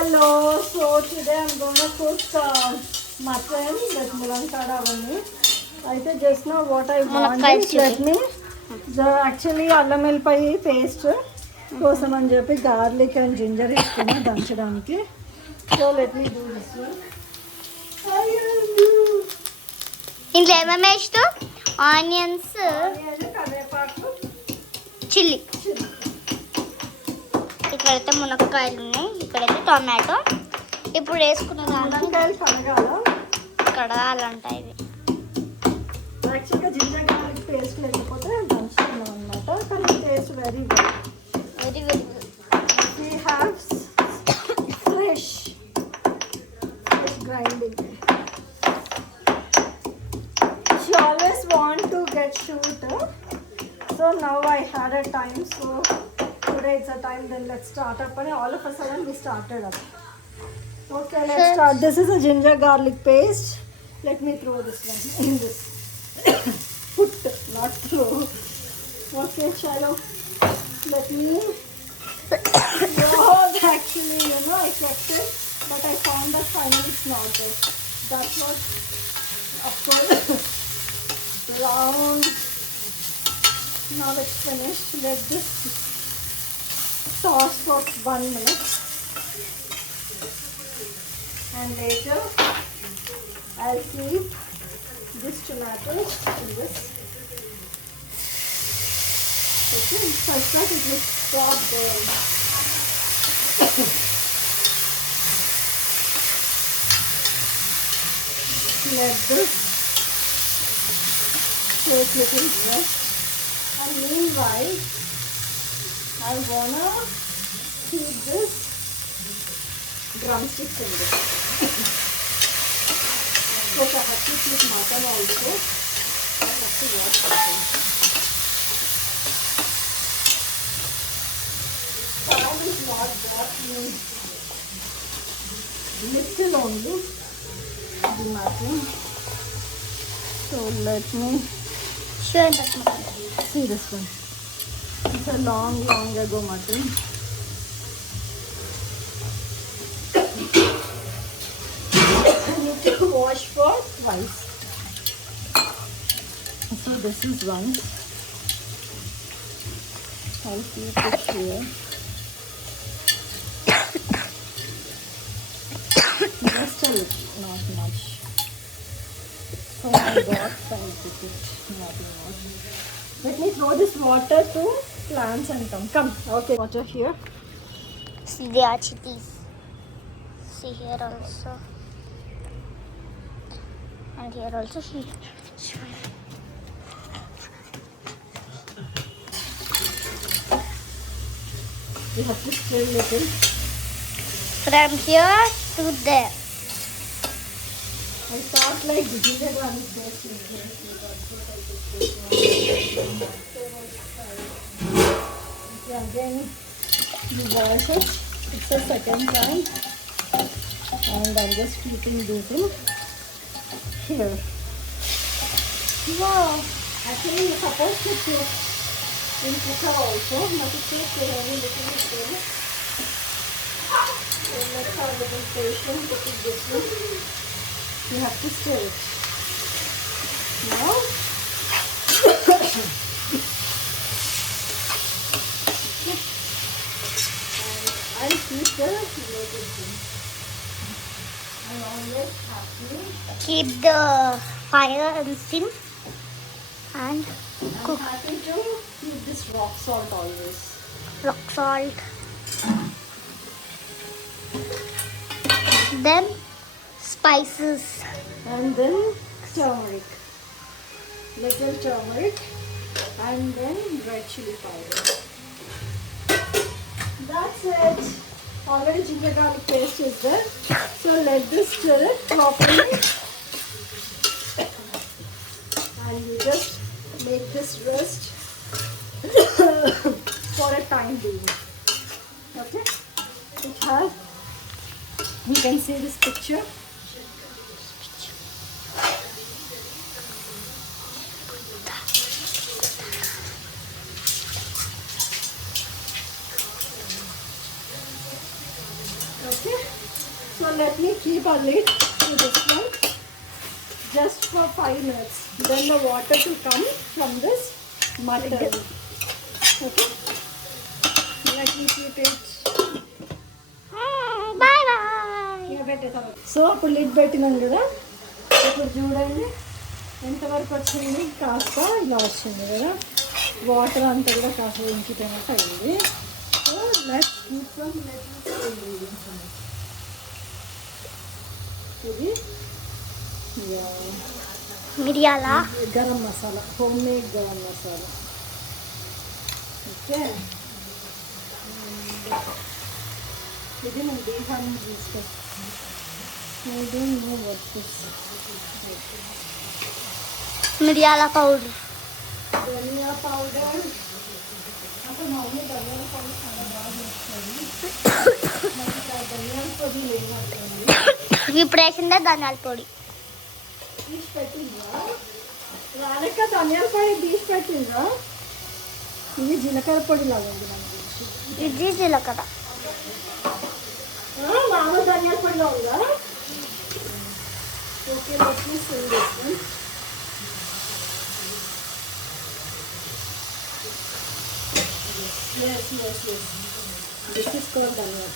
Hello, so today I'm going to cook mutton with mulankada avani. I said just now what I want is let me actually allam vellipayi paste కోసం అని చెప్పి garlic and ginger వేసుకున్నా దంచడానికి. So let me do this one. ఇంట్లో ఏమేమి వేస్తావు? ఆనియన్స్, కరివేపాకు, చిల్లీ. ఇక్కడైతే మునక్కాయలు ఉన్నాయి, ఇక్కడైతే టొమాటో. ఇప్పుడు వేసుకున్న మునక్కాయలు కడగాలంట. ఇది యాక్చువల్గా జింజర్ గార్లిక్ పేస్ట్ లేకపోతే దంచుతున్నాం అనమాట. కానీ taste very good. Very very good. We have fresh grinding. She always want to get shoot. So now I had a time. So today it's a time. Then let's start up. And all of a sudden we started up. Okay, let's start. This is a ginger garlic paste. Let me throw this one in this. Put, not throw. Okay, Shiloh. Let me. Oh, actually, I kept it, but I found that finally it's not there. That's what, of course, round. Now it's finished. Let this sauce for 1 minute. And later, I'll keep this tomato in this. Okay, first that it will stop there. Let this take little rest. And meanwhile, I wanna keep this drumsticks in this. So I have to keep mutton also. I have to wash it. Sound is not that little only the mutton. So let me see this one. It's a long ago mutton. I need to wash for twice. So this is one. I'll keep it here. Just a little, not much. Oh my God, I'll put it not much. Let me throw this water to plants and come. Okay, water here. See, they are chitties. See here also. And here also see. You have to stir a little. From here to there. I thought like the ginger garlic paste is there. Okay, again you wash it. It's the second time. And I'm just keeping this in here. Wow! Actually you're supposed to cook in cooker also. But it takes a little bit there. So let's have a little patience to cook this one. You have to stir it. Now, and I'll keep the related thing. I always have to Keep the fire and sim and cook. I'm happy to keep this rock salt always. Rock salt. Then spices. And then turmeric. Little turmeric. And then red chili powder. That's it. Already ginger garlic paste is there. So let this stir it properly. And you just make this rest for a time being. Okay? It has, you can see this picture. Okay. So let me keep a lid to this one just for 5 minutes. Then the water to come from this mutton. Okay. Let me keep it. Bye bye. ఇక పెట్టేసాను. సో అప్పుడు లిడ్ పెట్టినాం కదా, ఇప్పుడు చూడండి ఎంతవరకు వచ్చింది. కాస్త ఇలా వచ్చింది కదా, వాటర్ అంతా కూడా కాస్త ఇంకిపోయినట్టు అయింది. So let's keep some ingredients ఉన్నాయి. ఇది మిరియాల గరం మసాలా, హోమ్ మేడ్ గరం మసాలా. ఓకే, ఇది నేను బీహార్ నుంచి తీసుకొస్తాను. మిరియాల పౌడర్, ధనియా పౌడర్. అసలు మా మమ్మీ ధనియాల పౌడర్ చాలా బాగా చేస్తుంది. నాకు ధనియాల పొడి లేనట్టుంది. ఇప్పుడు వేసిందే ధనియాల పొడి. తీసి పెట్టిందా రాలేక? ధనియాల పొడి తీసి పెట్టిందా? ఇది జీలకర్ర పొడి లాగా ఉంది నాకు తెలిసి. ఇది జీలకర్ర. మామూలు ధనియాల పొడిలో ఉందా? Okay, let me see this one. Yes. This is called dhaniya.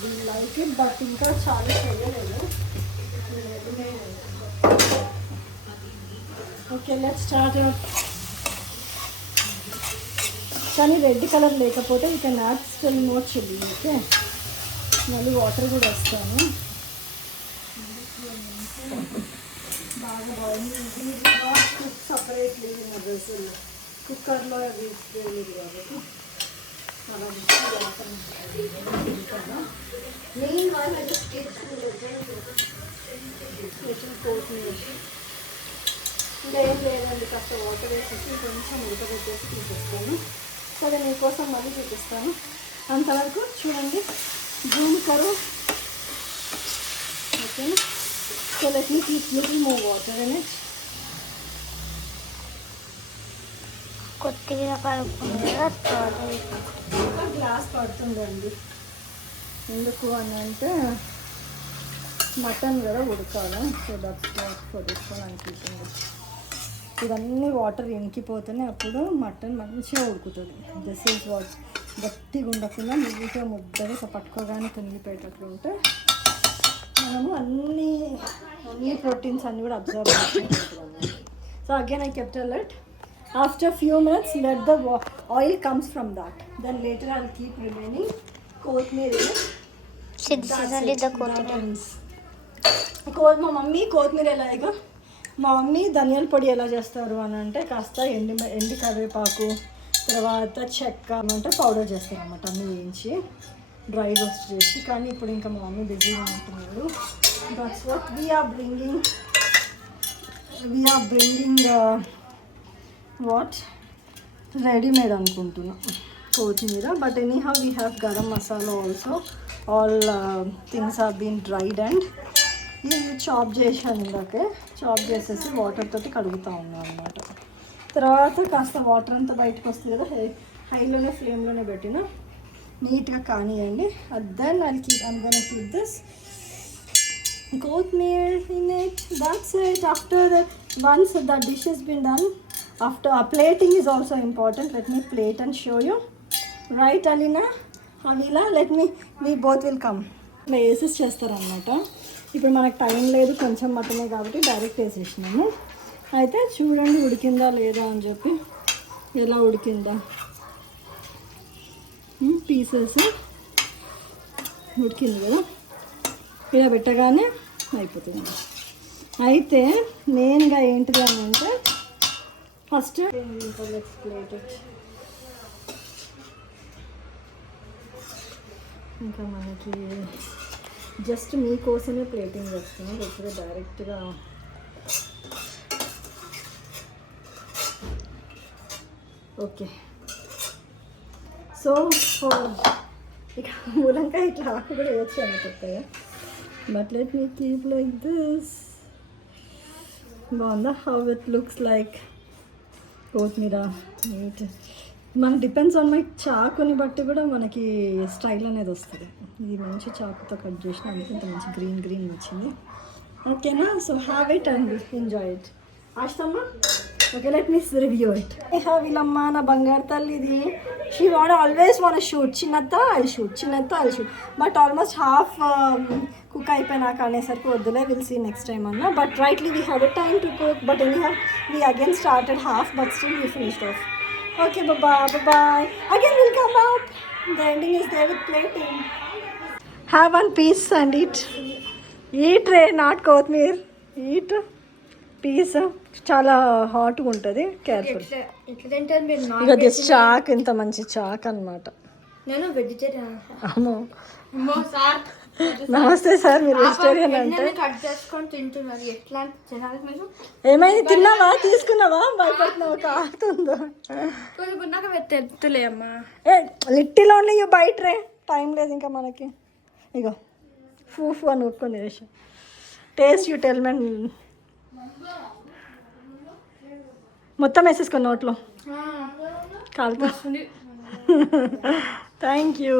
We like it, but ఇంకా చాలా చేయలేదు. Okay, let's start. కానీ రెడ్ కలర్ లేకపోతే you can add still more chilli. Okay, మళ్ళీ వాటర్ కూడా వేస్తాను. బాగా బాగుంది. కుక్ సపరేట్లీ కుక్కర్లో అవి వేయలేదు కాబట్టి చాలా వాటర్ మెయిన్ వన్ అది కొత్తిమీర. ఇంకా ఏం లేదండి, కాస్త వాటర్ వేసేసి కొంచెం ఉడకబెట్టేసి చూపిస్తాను. సరే, మీకోసం మళ్ళీ చూపిస్తాను. అంతవరకు చూడండి, జూమ్ కరు. Okay, so let me keep little more water in it. కొత్తిమీర కలుపుకుంటే ఒక గ్లాస్ పడుతుందండి. ఎందుకు అని అంటే మటన్ కూడా ఉడకాలి. So that's what for this one అనిపిస్తుంది. ఇవన్నీ వాటర్ ఇంకిపోతేనే అప్పుడు మటన్ మంచిగా ఉడుకుతుంది. This is what. గట్టిగా ఉండకుండా నీట్గా ముద్దగా ఇట్లా పట్టుకోగానే తునిగిపోయేటట్లు ఉంటే మనము అన్ని ప్రోటీన్స్ అన్నీ కూడా అబ్జర్వ్ చేసుకుంటున్నాము. So again I kept it. After few minutes, let the oil comes from that. Then later I'll keep remaining కొత్తిమీర. మా మమ్మీ కొత్తిమీర ఎలాగో, మా మమ్మీ ధనియాల పొడి ఎలా చేస్తారు అని అంటే కాస్త ఎండి కరివేపాకు, తర్వాత చెక్క అంటే పౌడర్ చేస్తారు అన్నమాట, అన్నీ వేయించి డ్రై రోస్ట్ చేసి. కానీ ఇప్పుడు ఇంకా మా మమ్మీ బిజీగా ఉంటున్నారు. That's what we're bringing what readymade అనుకుంటున్నా కొత్తిమీర. But anyhow we have garam masala also. All things are been dried and ఇది చాప్ చేసాను. ఇందాకే చాప్ చేసేసి వాటర్ తోటి కడుగుతూ ఉన్నాను అనమాట. తర్వాత కాస్త వాటర్ అంతా బయటకు వస్తుంది కదా, హైలోనే ఫ్లేమ్లోనే పెట్టిన నీట్గా కానివ్వండి. దెన్ ఐ కీప్ దిస్ కొత్తిమీర in it. That's it. After once the dish has been done, after plating is also important. Let me plate and show you. Right, Alina? Avila, we both will come. వేసేసి చేస్తారనమాట. ఇప్పుడు మనకు టైం లేదు, కొంచెం మటనే కాబట్టి డైరెక్ట్ వేసేసినాము. అయితే చూడండి ఉడికిందా లేదా అని చెప్పి. ఎలా ఉడికిందా, పీసెస్ ఉడికింది కదా, ఇలా పెట్టగానే అయిపోతుంది. అయితే మెయిన్గా ఏంటిది అని అంటే ఫస్ట్ ప్లేట్ ఇంకా మనకి జస్ట్ మీకోసమే ప్లేటింగ్ చేస్తున్నాం. ఇప్పుడు డైరెక్ట్గా ఓకే. సో ఇక మూలంగా ఇట్లా ఆకు కూడా వేయచ్చు అనుకుంటాయా, but let me keep like this. బాగుందా? హౌ ఇట్ లుక్స్ లైక్ కొత్తిమీర, నీట్ మన డిపెండ్స్ ఆన్ మై చాకుని బట్టి కూడా మనకి స్టైల్ అనేది వస్తుంది. ఇది మంచి చాకుతో కట్ చేసిన అందుకే ఇంత మంచి గ్రీన్ వచ్చింది. ఓకేనా, so have it and enjoy it. ఆస్తమ్మా, okay, let me review it. వీళ్ళమ్మ నా బంగారు తల్లి ఇది. షీ ఆల్వేస్ వాన్ షూట్ చిన్నత్త I shoot but almost half cook అయిపోయినాక అనేసరికి వద్దులే, విల్ సీ నెక్స్ట్ టైం అన్న. But rightly we have a time to cook, but any have we again started half but still we finished off. Okay, bye-bye. Again, we'll come out. The ending is there with plating. Have one piece and eat. Eat, Ray, not kothmeer. Eat. Piece. చాలా హాట్గా ఉంటుంది, కేర్ఫుల్. ఇక this chalk ఇంత మంచి చాక్ అనమాట. నేను వెజిటేరియన్. అమ్మో నమస్తే సార్, మీరు వెజిటేరియన్ అంటే కట్ చేసుకొని తింటున్నారు. ఎట్లా తినాలి మీరు? ఏమైంది, తిన్నావా, తీసుకున్నావా, భయపడుతున్నావా, కాలుతుందో? కొనుక్కున్నాక తెత్తులే అమ్మా. ఏ లిటిల్ ఓన్లీ యూ బయట రే, టైం లేదు ఇంకా మనకి. ఇగో ఫూఫ్ అని ఊరుకొని వేసి టేస్ట్ యూ టెల్ మెన్. మొత్తం వేసేసుకో నోట్లో, కాలుతుంది. Thank you.